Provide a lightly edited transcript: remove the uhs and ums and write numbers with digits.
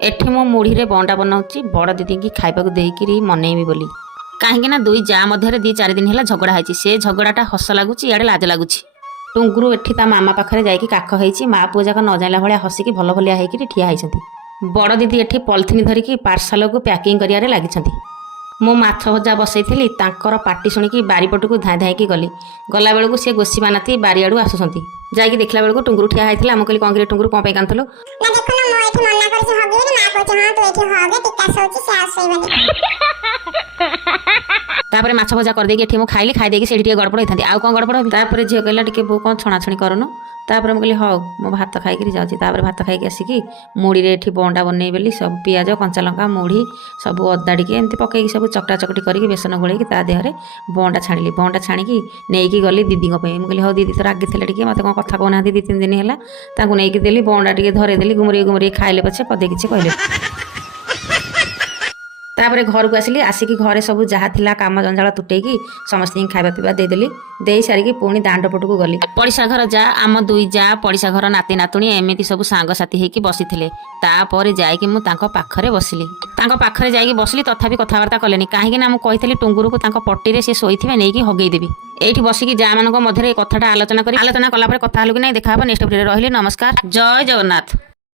एठी मो मुढ़ी रे बंडा बनाऊँगी बड़ दीदी की खाइबा देकरी मनईबी बोली कहीं दुई जा मध्य 2-4 दिन है झगड़ा है से झगड़ाटा हस लगुच इे लाज लगुच टुंगुरु एठी ता मामा पाखे जाकि काख होती माँ पुओ जाक न जाना भाया हसिकी भल भलिया होकर ठिया होती बड़ दीदी एठी पॉलिथिन धरिकी पार्सल को पैकिंग कर लगी मु माछ भजा बसई पार्टी शुणिकी बारीपटू धाई धाई गली गला बेलू सी गोसी बानाती बारियाड़ू आसुँच जाकि देखला बेलू टुंगुरु ठिया होता मुझे कहली कौन टुंगुरु कौन कांदलु तापर माछ भजा करदेकी एठी खाइली खाई से गड़बड़ होता आउ कौन गड़बड़ होगी झील कहला टे बो कौन छणाछणी करनु तापर मुझे कहली हाँ मो भात खाई जाऊँगी भात खाई आसिकी मुड़ी रे एठी बंडा बनई बोली सब पियाज कंचा लंका मुढ़ी सब अदा टिके एमती पकईकी सब चकटा चकटी करके बेसन गोलैकी ता देहरे बंडा छाणी बंडा छाणीकी नहीं गली दीदी मुझे हाँ दीदी तो रागी थे टे मत कौन कथा कहना 2-3 दिन है नहीं देली बंडा टे धरेदेली गुमरी गुमरी खाइले पछे पदे किसी कहले तापर घर को आसिली आसिकी घरे सब जहाँ थिला काम जंजाल तुटेकी समस्त खाଇବା पीवा देदेली दे सारिकी पुणी दांड पटू गली पड़िशा घर जा आम 2 जा पड़िशा घर नाती नातुणी एमती सब सांगसाथी होकी बसी तापर जाइकी मु तांको पाखरे बसिली तांको पाखरे जाइकी बसिली तथापि कथबार्ता कलेनी कहीं ना मुझे टुंगुरु को तांको पट्टी से शोथे नहीं हगईदेवी एठी बसिकी जा मान मध्य कथाटा आलोचना कला कथा कि नहीं देखा नेक्स्ट वीडियो रही नमस्कार जय जगन्नाथ।